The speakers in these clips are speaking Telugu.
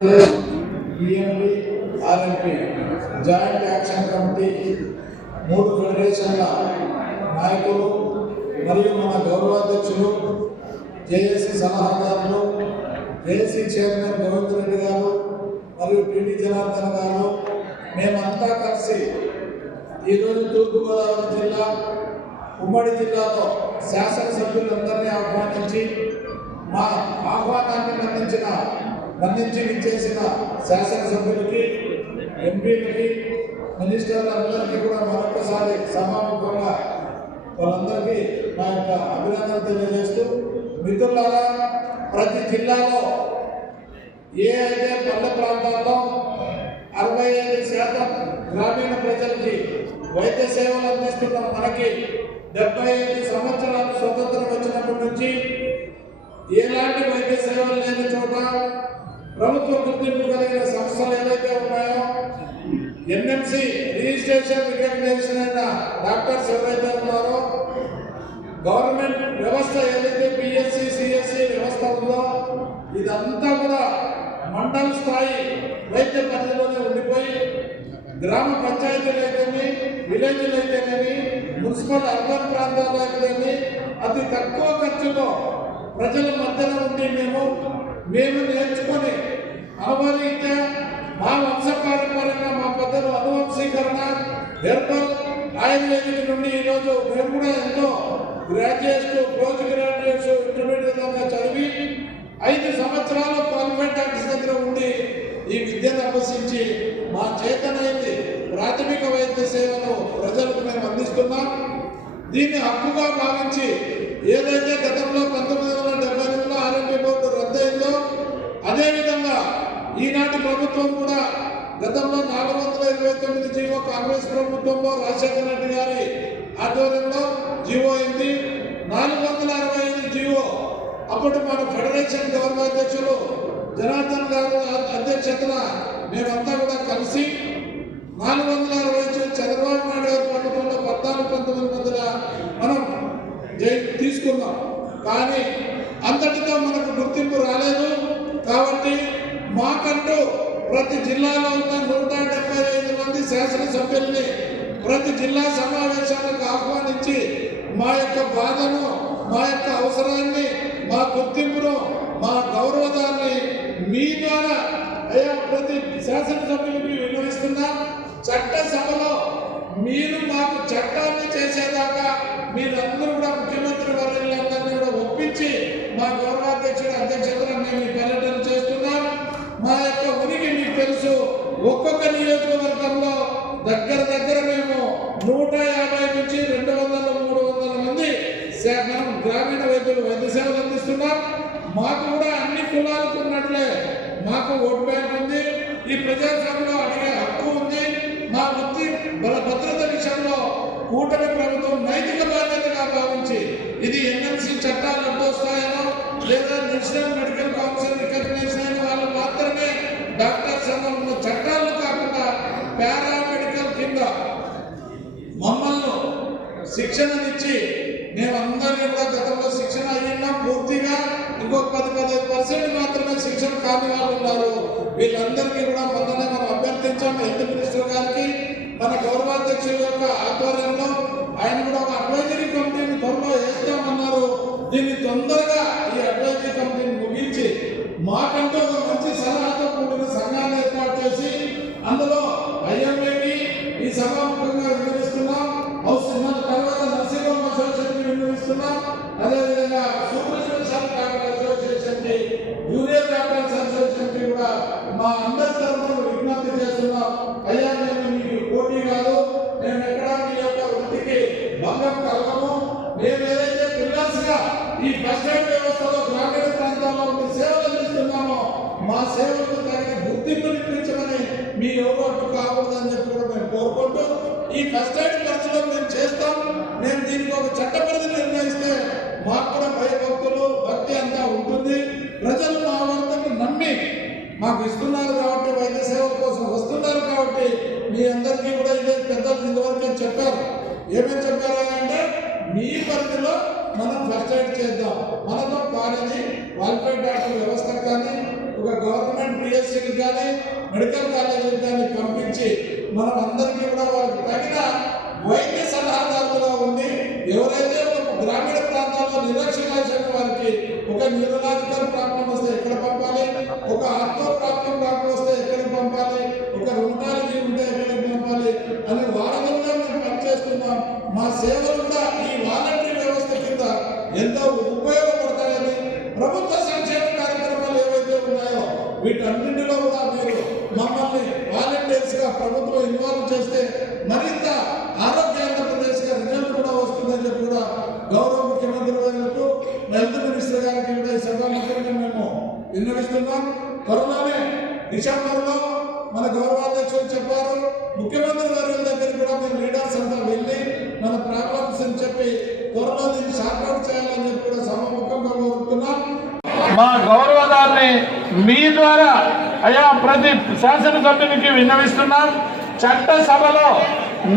EMP RMP joint action committee 3 ఫెడరేషన్ల నాయకులు మరియు మన గౌరవాధ్యక్షులు జేఏసీ సలహాదారులు జేఏసీ చైర్మన్ గోవింద్ రెడ్డి గారు మరియు టీడీ జనార్దన్ గారు మేమంతా కలిసి ఈరోజు తూర్పుగోదావరి జిల్లా ఉమ్మడి జిల్లాలో శాసనసభ్యులందరినీ ఆహ్వానించి మా ఆహ్వానాన్ని మన్నించి ఇచ్చేసిన శాసనసభ్యులకి ఎంపీలకి మినిస్టర్లందరికీ కూడా మరొకసారి సమాముఖంగా వాళ్ళందరికీ మా యొక్క అభినందనలు తెలియజేస్తూ, మిత్రులారా, ప్రతి జిల్లాలో ఏ అయితే పల్లె ప్రాంతాల్లో 65% గ్రామీణ ప్రజలకి వైద్య సేవలు అందిస్తున్న మనకి 75 సంవత్సరాలు స్వతంత్రం వచ్చినప్పటి నుంచి ఎలాంటి వైద్య సేవలు లేని చోట ప్రభుత్వ గుర్తింపు కలిగిన సంస్థలు ఏవైతే ఉన్నాయో, ఎన్ఎంసి రిజిస్ట్రేషన్ రికగ్నైజేషన్ అయిన డాక్టర్స్ ఎవరైతే ఉన్నారో, గవర్నమెంట్ వ్యవస్థ ఏదైతే పిఎస్సి సిఎస్సి వ్యవస్థ ఉందో, ఇదంతా కూడా మండల స్థాయి వైద్య పరిధిలోనే ఉండిపోయి గ్రామ పంచాయతీలు అయితేమి, విలేజ్లు అయితేనేమి, మున్సిపల్ అర్బన్ ప్రాంతాలు అయితేనేమి అతి తక్కువ ఖర్చుతో ప్రజల మధ్యన ఉండి మేము నేర్చుకొని అనుభవించే మా వంశపారంపర్యంగా మా పెద్దలు అనువంశీకరణ హెర్బల్ ఆయుర్వేదిక్ నుండి ఈరోజు మేము కూడా ఎంతో గ్రాడ్యుయేట్స్, పోస్ట్ గ్రాడ్యుయేట్స్, ఇంటర్మీడియట్ దాకా చదివి 5 సంవత్సరాలు క్వాలిఫైడ్ డాక్టర్స్ దగ్గర ఉండి ఈ విద్యను అభ్యసించి మా చేతనైంది ప్రాథమిక వైద్య సేవను ప్రజలకు మేము అందిస్తున్నాం. దీన్ని హక్కుగా భావించి ఏదైతే గతంలో 1978లో ఆర్ఎంపీ బోర్డు రద్దయిందో, అదేవిధంగా ఈనాటి ప్రభుత్వం కూడా గతంలో 429 జీవో కాంగ్రెస్ ప్రభుత్వంలో రాజశేఖర రెడ్డి గారి ఆధ్వర్యంలో జీవో అయింది. 465 జీవో అప్పుడు మన ఫెడరేషన్ గౌరవాధ్యక్షులు జనార్దన్ గారు అధ్యక్షతన మేమంతా కూడా కలిసి 460 చంద్రబాబు నాయుడు గారి ప్రభుత్వంలో 14-19 మధ్యన మనం తీసుకున్నాం. కానీ అంతటితో మనకు గుర్తింపు రాలేదు. కాబట్టి మాకంటూ ప్రతి జిల్లాలో ఉన్న 175 మంది శాసనసభ్యుల్ని ప్రతి జిల్లా సమావేశాలకు ఆహ్వానించి మా యొక్క బాధను, మా యొక్క అవసరాన్ని, మా గుర్తింపును, మా గౌరవదాన్ని మీ ద్వారా ప్రతి శాసనసభ్యులకి విన్నవిస్తున్నాం. చట్టసభలో మీరు మాకు చట్టాన్ని చేసేదాకా మీరందరూ కూడా ముఖ్యమంత్రి వర్యులందరినీ కూడా ఒప్పించి మా గౌరవాధ్యక్షుడు అధ్యక్షతన మేము ఈ పర్యటన చేస్తున్నాం. మా యొక్క ఉనికి మీకు తెలుసు. ఒక్కొక్క నియోజకవర్గంలో దగ్గర మేము 150 నుంచి 200-300 మంది మనం గ్రామీణ వైద్యులు వైద్య సేవలు అందిస్తున్నాం. మాకు కూడా అన్ని కులాలకు ఉన్నట్లే మాకు ఓటు బ్యాంక్ ఉంది. ఈ ప్రజాస్వామ్యంలో అడిగే హక్కు ఉంది. మా వృత్తి భద్రత విషయంలో కూటమి ప్రభుత్వం నైతిక బాధ్యతగా భావించి ఇది ఎన్ఎంసి చట్టాలు అడ్డొస్తాయనో లేదా నేషనల్ మెడికల్ కౌన్సిల్ రికగ్నైజేషన్ అయిన వాళ్ళు మాత్రమే డాక్టర్ సంఘం ఉన్న చట్టాలు కాకుండా పారామెడికల్ కింద మమ్మల్ని శిక్షణనిచ్చి మేమందరినీ కూడా గతంలో శిక్షణ అయ్యినా పూర్తిగా ఇంకొక 10-15% మాత్రమే శిక్షణ కాని వాళ్ళు ఉన్నారు. వీళ్ళందరికీ కూడా మొన్ననే మనం అభ్యర్థించాం హెల్త్ మినిస్టర్ గారికి. మన గౌరవాధ్యక్షుల యొక్క ఆధ్వర్యంలో ఆయన కూడా ఒక అడ్వైజరీ కమిటీని త్వరలో వేస్తామన్నారు. దీన్ని తొందరగా ఈ అడ్వైజరీ కమిటీని ముగించి మాకంటూ ఒక మంచి సలహాతో కూడిన సంఘాన్ని ఏర్పాటు చేసి అందులో ఐఎంఏని ఈ సభాముఖంగా వివరిస్తున్నాం. తర్వాత నర్సింగ్ హోమ్ అసోసియేషన్ వివరిస్తున్నాం. అదేవిధంగా సూపర్ స్పెషాలిటీ డాక్టర్ అసోసియేషన్ కి, జూనియర్ డాక్టర్స్ అసోసియేషన్ కి కూడా మా అందరి తరఫున విజ్ఞప్తి చేస్తున్నాం. అయ్యా, మేము మీకు పోటీ కాదు, మేము ఎక్కడ మీ యొక్క వృత్తికి భంగం కలగము. మేము ఏదైతే పిల్లర్స్ గా ఈ ఫస్ట్ ఎయిడ్ వ్యవస్థలో గ్రామీణ ప్రాంతాల్లో ఉండి సేవలు అందిస్తున్నామో మా సేవలకు తగిన గుర్తింపు నిర్మించమని మీ ఎవరు అడ్డు కాకూడదని చెప్పి కూడా మేము కోరుకుంటూ ఈ ఫస్ట్ ఎయిడ్ ఖర్చులో మేము చేస్తాం. మేము దీనికి ఒక చట్ట పరిధి నిర్ణయిస్తే మాకు కూడా భయభక్తులు భక్తి అంతా ఉంటుంది. ప్రజలు మా వద్దకు నమ్మి మాకు ఇస్తున్నారు కాబట్టి, వైద్య సేవల కోసం వస్తున్నారు కాబట్టి మీ అందరికీ కూడా ఇదే పెద్దలు ఇంతవరకే చెప్పారు. ఏమేమి చెప్పారా అంటే, మీ పరిధిలో మనం ఫస్ట్ ఎయిడ్ చేద్దాం, మనతో కాలేజీ క్వాలిఫైడ్ డాక్టర్ వ్యవస్థ కానీ ఒక గవర్నమెంట్ పిఎస్సికి కానీ మెడికల్ కాలేజీకి కానీ పంపించి మనం అందరికీ కూడా వాళ్ళకి తగిన వైద్య సలహాదారులుగా ఉంది. ఎవరైతే ఒక గ్రామీణ ప్రాంతాల్లో నిరక్షరాస్యమైన వారికి ఒక న్యూరలాజికల్ ప్రాబ్లం వస్తే ఎక్కడ పంపాలి, ఒక ఆర్థో ప్రాబ్లం వస్తే ఎక్కడికి పంపాలి, ఒక రుమటాలజీ ఉంటే ఎక్కడికి పంపాలి అని వారంగా మేము పనిచేస్తున్నాం. మా సేవలు కూడా ఈ వాలంటరీ వ్యవస్థ కింద ఎంతో ఉపయోగపడతాయని ప్రభుత్వ సంక్షేమ కార్యక్రమాలు ఏవైతే ఉన్నాయో వీటన్నింటిలో కూడా మీరు మమ్మల్ని వాలంటీర్స్ గా ప్రభుత్వం ఇన్వాల్వ్ చేస్తే మరింత ఆరోగ్య ఆంధ్రప్రదేశ్ గా రిజల్ట్ కూడా వస్తుందని చెప్పి కూడా గౌరవ ముఖ్యమంత్రి వర్యులకు హెల్త్ మినిస్టర్ గారికి కూడా ఈ సభాముఖంగా మేము విన్నవిస్తున్నాం. త్వరలోనే డిసెంబర్లో మన గౌరవాధ్యక్షులు చెప్పారు, ముఖ్యమంత్రి వర్యుల దగ్గరికి కూడా మేము లీడర్స్ అంతా వెళ్ళి మన ప్రాబ్లమ్స్ అని చెప్పి త్వరలో దీన్ని షార్ట్అవుట్ చేయాలని చెప్పి కూడా సభాముఖంగా కోరుతున్నాం. మా గౌరవదాన్ని మీ ద్వారా అయ్యా ప్రతి శాసనసభ్యునికి విన్నవిస్తున్నాం. చట్టసభలో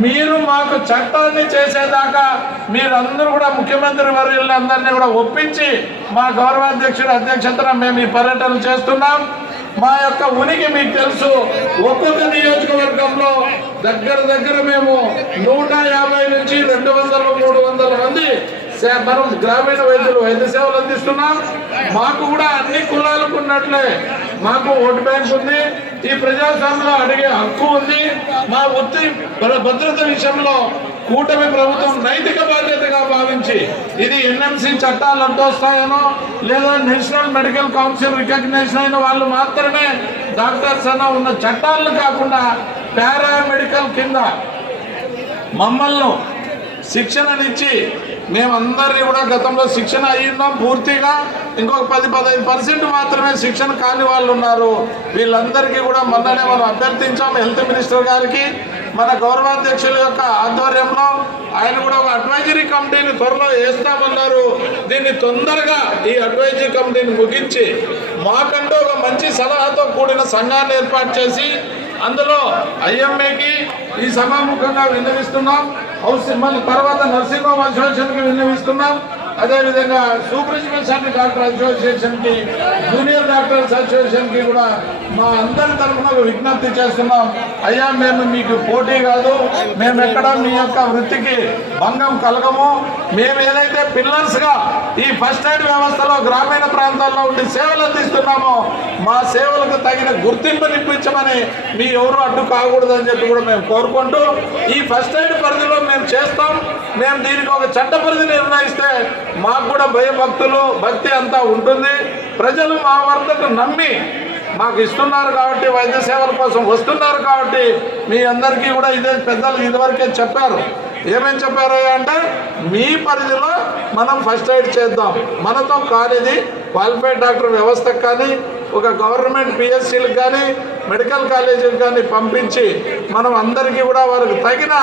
మీరు మాకు చట్టాన్ని చేసేదాకా మీరందరూ కూడా ముఖ్యమంత్రి వర్యుల్ని అందరినీ కూడా ఒప్పించి మా గౌరవాధ్యక్షుడి అధ్యక్షతన మేము ఈ పర్యటన చేస్తున్నాం. మా యొక్క ఉనికి మీకు తెలుసు. ఒక్కొక్క నియోజకవర్గంలో దగ్గర మేము 150 నుంచి 200-300 మంది మనం గ్రామీణ వైద్య సేవలు అందిస్తున్నాం. మాకు కూడా అన్ని కులాలకు ఉన్నట్లే మాకు ఓటు బ్యాంక్ ఉంది. ఈ ప్రజాస్వామ్యంలో అడిగే హక్కు ఉంది. మా వృత్తి భద్రత విషయంలో కూటమి ప్రభుత్వం నైతిక బాధ్యతగా భావించి ఇది ఎన్ఎంసీ చట్టాలు అడ్డొస్తాయనో లేదా నేషనల్ మెడికల్ కౌన్సిల్ రికగ్నేషన్ అయిన వాళ్ళు మాత్రమే డాక్టర్స్ అన్న ఉన్న చట్టాలను కాకుండా పారామెడికల్ కింద మమ్మల్ని శిక్షణనిచ్చి మేమందరినీ కూడా గతంలో శిక్షణ అయ్యిందాం పూర్తిగా. ఇంకొక 10-15% మాత్రమే శిక్షణ కాని వాళ్ళు ఉన్నారు. వీళ్ళందరికీ కూడా మొన్ననే మనం అభ్యర్థించాం హెల్త్ మినిస్టర్ గారికి. మన గౌరవాధ్యక్షుల యొక్క ఆధ్వర్యంలో ఆయన కూడా ఒక అడ్వైజరీ కమిటీని త్వరలో వేస్తామన్నారు. దీన్ని తొందరగా ఈ అడ్వైజరీ కమిటీని ముగించి మాకంటూ ఒక మంచి సలహాతో కూడిన సంఘాన్ని ఏర్పాటు చేసి అందులో ఐఎంఏకి ఈ సభాముఖంగా విన్నవిస్తున్నాం. మళ్ళీ తర్వాత నర్సింగ్ హోమ్ అసోసియేషన్కి విన్నవిస్తున్నాం. అదేవిధంగా సూపర్ స్పెషాలిటీ డాక్టర్ అసోసియేషన్కి, జూనియర్ డాక్టర్స్ అసోసియేషన్కి కూడా మా అందరి తరఫున విజ్ఞప్తి చేస్తున్నాం. అయ్యా మేము మీకు పోటీ కాదు, మేము ఎక్కడ మీ యొక్క వృత్తికి భంగం కలగము. మేము ఏదైతే పిల్లర్స్గా ఈ ఫస్ట్ ఎయిడ్ వ్యవస్థలో గ్రామీణ ప్రాంతాల్లో ఉండి సేవలు అందిస్తున్నామో మా సేవలకు తగిన గుర్తింపునిప్పించమని మీ ఎవరు అడ్డు కాకూడదని చెప్పి కూడా మేము కోరుకుంటూ ఈ ఫస్ట్ ఎయిడ్ పరిధిలో మేము చేస్తాం. మేము దీనికి ఒక చట్ట పరిధి నిర్ణయిస్తే మాకు కూడా భక్తి అంతా ఉంటుంది. ప్రజలు మా వద్దకు నమ్మి మాకు ఇస్తున్నారు కాబట్టి వైద్య సేవల కోసం వస్తున్నారు కాబట్టి మీ అందరికీ కూడా ఇదే పెద్దలు ఇదివరకే చెప్పారు. ఏమేమి చెప్పారు అంటే మీ పరిధిలో మనం ఫస్ట్ ఎయిడ్ చేద్దాం. మనతో కానిది క్వాలిఫైడ్ డాక్టర్ వ్యవస్థకు కానీ ఒక గవర్నమెంట్ పిఎస్సీలకు కానీ మెడికల్ కాలేజీలకు కానీ పంపించి మనం అందరికీ కూడా వారికి తగిన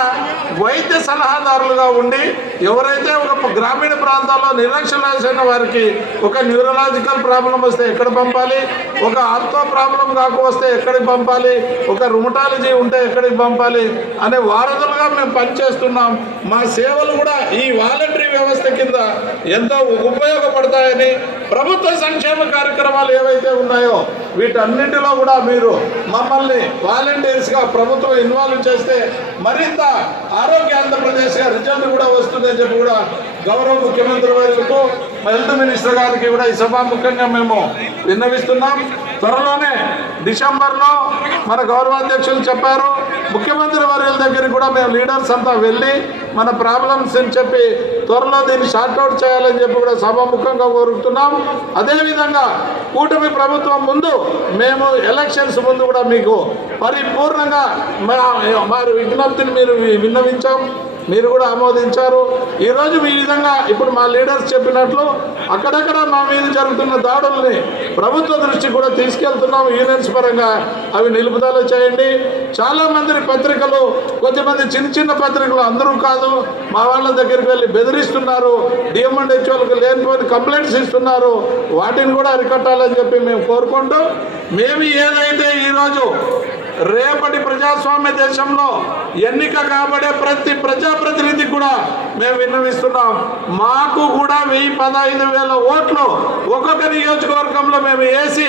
వైద్య సలహాదారులుగా ఉండి ఎవరైతే ఒక గ్రామీణ ప్రాంతాల్లో నిరక్షరాస్యమైన వారికి ఒక న్యూరలాజికల్ ప్రాబ్లం వస్తే ఎక్కడ పంపాలి, ఒక ఆర్థో ప్రాబ్లం వస్తే ఎక్కడికి పంపాలి, ఒక రుమటాలజీ ఉంటే ఎక్కడికి పంపాలి అనే వారధులుగా మేము పనిచేస్తున్నాం. మా సేవలు కూడా ఈ వాలంటరీ వ్యవస్థ కింద ఎంతో ఉపయోగపడతాయని ప్రభుత్వ సంక్షేమ కార్యక్రమాలు ఏవైతే ఉన్నాయో వీటన్నింటిలో కూడా మీరు మమ్మల్ని వాలంటీర్స్గా ప్రభుత్వం ఇన్వాల్వ్ చేస్తే మరింత ఆరోగ్య ఆంధ్రప్రదేశ్గా రిజల్ట్ కూడా వస్తుందని చెప్పి కూడా గౌరవ ముఖ్యమంత్రి వర్యులకు హెల్త్ మినిస్టర్ గారికి కూడా ఈ సభాముఖంగా మేము విన్నవిస్తున్నాం. త్వరలోనే డిసెంబర్లో మన గౌరవాధ్యక్షులు చెప్పారు, ముఖ్యమంత్రి వర్యుల దగ్గరికి కూడా మేము లీడర్స్ అంతా వెళ్ళి మన ప్రాబ్లమ్స్ అని చెప్పి త్వరలో దీన్ని షార్ట్అవుట్ చేయాలని చెప్పి కూడా సభాముఖంగా కోరుతున్నాం. అదేవిధంగా కూటమి ప్రభుత్వం ముందు మేము ఎలక్షన్స్ ముందు కూడా మీకు పరిపూర్ణంగా మా విజ్ఞప్తిని మీరు విన్నవించాం, మీరు కూడా ఆమోదించారు. ఈరోజు ఈ విధంగా ఇప్పుడు మా లీడర్స్ చెప్పినట్లు అక్కడక్కడ మా మీద జరుగుతున్న దాడుల్ని ప్రభుత్వ దృష్టికి కూడా తీసుకెళ్తున్నాం. యూనియన్స్ పరంగా అవి నిలుపుదల చేయండి. చాలామంది పత్రికలు, కొంతమంది చిన్న పత్రికలు, అందరూ కాదు, మా వాళ్ళ దగ్గరికి వెళ్ళి బెదిరిస్తున్నారు, డిఎంఎండ్హెచ్ఓలకు లేనిపోయిన కంప్లైంట్స్ ఇస్తున్నారు. వాటిని కూడా అరికట్టాలని చెప్పి మేము కోరుకుంటూ మేము ఏదైతే ఈరోజు రేపటి ప్రజాస్వామ్య దేశంలో ఎన్నిక కాబడే ప్రతి ప్రజాప్రతినిధికి కూడా మేము విన్నవిస్తున్నాం. మాకు కూడా 1015,000 ఓట్లు ఒక్కొక్క నియోజకవర్గంలో మేము వేసి